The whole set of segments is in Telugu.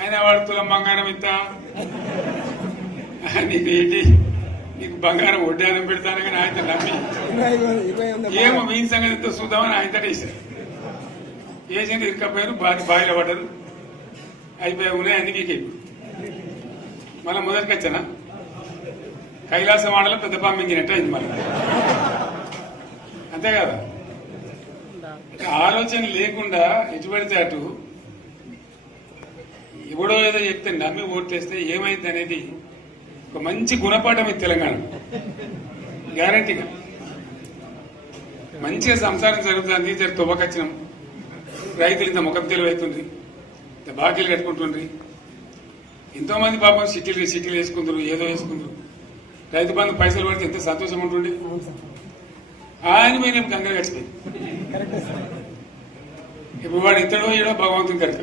ఆయన వాడు తులం బంగారం ఇస్తా? నీకు ఏంటి? నీకు బంగారం వడ్డానం పెడతాను కానీ ఆయన నమ్మి. ఏమో మీ సంగతి ఎంతో చూద్దామని ఆయన వేసారు వేసింది ఇరకపోయారు బాగా బావిలో పడ్డారు. అయిపోయా ఉన్నాయి అన్ని మళ్ళీ మొదటికి వచ్చానా? కైలాస వాడలో పెద్ద పంపించినట్టు అయింది మళ్ళీ. అంతే కదా ఆలోచన లేకుండా ఎటు పడితే అటు ఎవడో ఏదో చెప్తే నమ్మి ఓట్లేస్తే ఏమైంది అనేది ఒక మంచి గుణపాఠం ఇది తెలంగాణ. గ్యారంటీగా మంచిగా సంసారం జరుగుతుంది జర తువ్వకచ్చినాం. రైతులు ఇంత ముఖం తెలివైతుంది ఇంత బాకీలు కట్టుకుంటుండ్రి. ఎంతో మంది పాపం సిటీలు సిటీలు వేసుకుందరు ఏదో వేసుకుందరు. రైతు బంధు పైసలు పడితే ఎంత సంతోషం ఉంటుండే? ఆయన మీద కంగారు గడిచిపోయింది సార్ ఇప్పుడు వాడు ఇతడో ఏడో భగవంతుని కనుక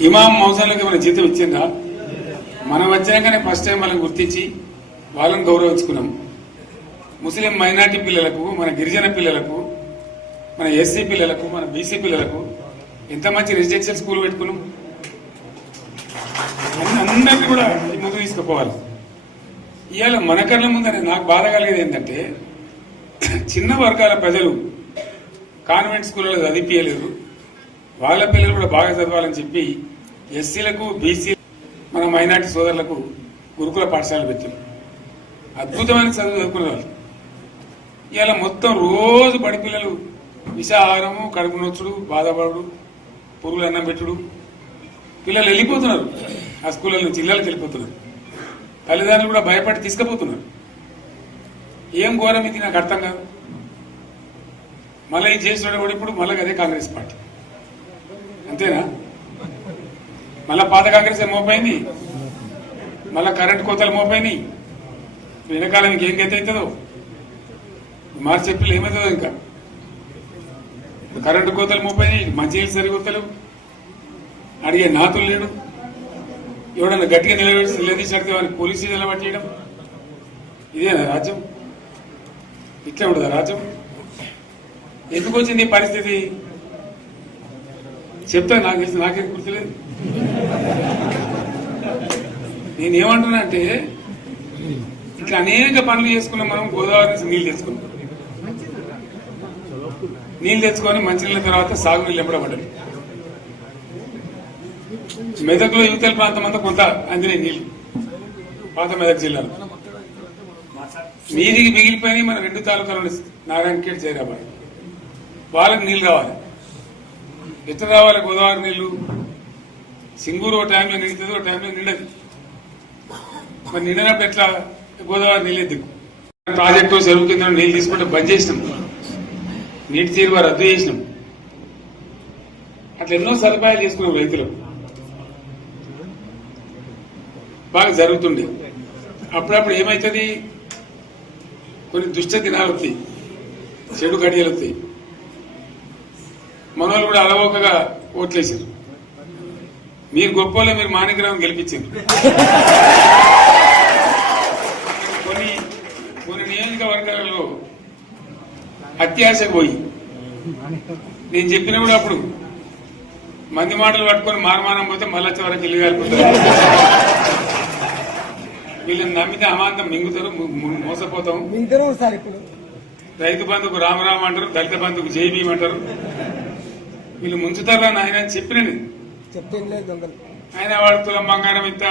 ఇమాం మౌసాలకు మన జీతం ఇచ్చిందా మనం వచ్చినాకనే ఫస్ట్ టైం వాళ్ళని గుర్తించి వాళ్ళని గౌరవించుకున్నాం. ముస్లిం మైనార్టీ పిల్లలకు మన గిరిజన పిల్లలకు మన ఎస్సీ పిల్లలకు మన బీసీ పిల్లలకు ఎంత మంచి రెసిడెన్షియల్ స్కూల్ పెట్టుకున్నాం? అన్ని అందరినీ కూడా ముందు తీసుకుపోవాలి. ఇవాళ మన కళ్ళ ముందని నాకు బాధ కలిగేది ఏంటంటే చిన్న వర్గాల ప్రజలు కాన్వెంట్ స్కూళ్ళలో చదివిపించలేరు వాళ్ళ పిల్లలు కూడా బాగా చదవాలని చెప్పి ఎస్సీలకు బీసీ మన మైనార్టీ సోదరులకు గురుకుల పాఠశాలలు పెట్టారు అద్భుతమైన చదువు చదువుకునే వాళ్ళు. ఇవాళ మొత్తం రోజు బడి పిల్లలు విషాహారము కడుపు నొచ్చుడు బాధపడు పురుగులు అన్నం పెట్టుడు. పిల్లలు వెళ్ళిపోతున్నారు. ఆ స్కూళ్ళ నుంచి ఇళ్ళకి వెళ్ళిపోతున్నారు. తల్లిదండ్రులు కూడా భయపడి తీసుకుపోతున్నారు. ఏం ఘోరం ఇది నాకు అర్థం కాదు. మళ్ళీ ఇది కూడా ఇప్పుడు మళ్ళీ అదే కాంగ్రెస్ పార్టీ. అంతేనా? మళ్ళా పాత కాంగ్రెస్ మోపైంది? మళ్ళా కరెంట్ కోతలు మోపైనాయి వెనకాల మీకు ఏం గతి అవుతుందో? మార్చి ఏప్రిల్ ఏమవుతుందో ఇంకా? కరెంటు కోతలు మోపోయినాయి మంచినీళ్ళు సరికొత్తలు అడిగే నాతులు లేడు. ఎవడన్నా గట్టిగా నిలబెట్టి నిలదీసి అడిగితే వాడిని పోలీస్ చేయడం? ఇదేనా రాజ్యం? ఇట్లా ఉండదా రాజ్యం? ఎందుకు వచ్చింది ఈ పరిస్థితి? చెప్తా నాకు నాకేం గుర్తులేదు. నేనేమంటున్నాంటే ఇట్లా అనేక పనులు చేసుకున్నాం మనం గోదావరి నుంచి నీళ్ళు తెచ్చుకున్నాం. నీళ్ళు తెచ్చుకొని మంచినీళ్ళ తర్వాత సాగునీళ్ళు ఎంపడబడ్డాయి మెదక్లో యువతల ప్రాంతం అంతా కొంత అందినాయి నీళ్ళు. పాత మెదక్ జిల్లాలో. మీదికి మిగిలిపోయినాయి మన రెండు తాలూకాలు నారాయణఖేడ్ జైరాబాద్. వాళ్ళకి నీళ్ళు కావాలి. ఎట్లా రావాలి గోదావరి నీళ్ళు? సింగూరు ఒక టైంలో నిండుతుంది ఒక టైంలో నిండదు. మరి నిండినప్పుడు ఎట్లా గోదావరి నీళ్ళు దిక్కు ప్రాజెక్టు చెరువు కింద నీళ్ళు తీసుకుంటే బంద్ చేసినాం. నీటి తీరువ రద్దు చేసినాం. అట్లా ఎన్నో సదుపాయాలు చేసుకున్నాం రైతులు. బాగా జరుగుతుండే. అప్పుడప్పుడు ఏమవుతుంది కొన్ని దుష్ట దినాలు వస్తాయి చెడు గడియలు వస్తాయి మనోళ్ళు కూడా అలవోకగా ఓట్లేసారు మీరు గొప్పలో మీరు మాణిగ్రహం గెలిపించారు. కొన్ని కొన్ని నియోజకవర్గాలలో అత్యాశకు పోయి. నేను చెప్పిన కూడా అప్పుడు మంది మాటలు పట్టుకొని మారమానం పోతే మళ్ళా చివరికి ఇల్లు కాలిపోతారు. వీళ్ళని నమ్మితే అమాంతం మింగుతారు మోసపోతాం రైతు బంధుకు రామరామ అంటారు దళిత బంధుకు జై భీమ్ అంటారు. వీళ్ళు ముంచుతారా నాయన అని చెప్పిన ఆయన వాడు తులం బంగారం ఇంత.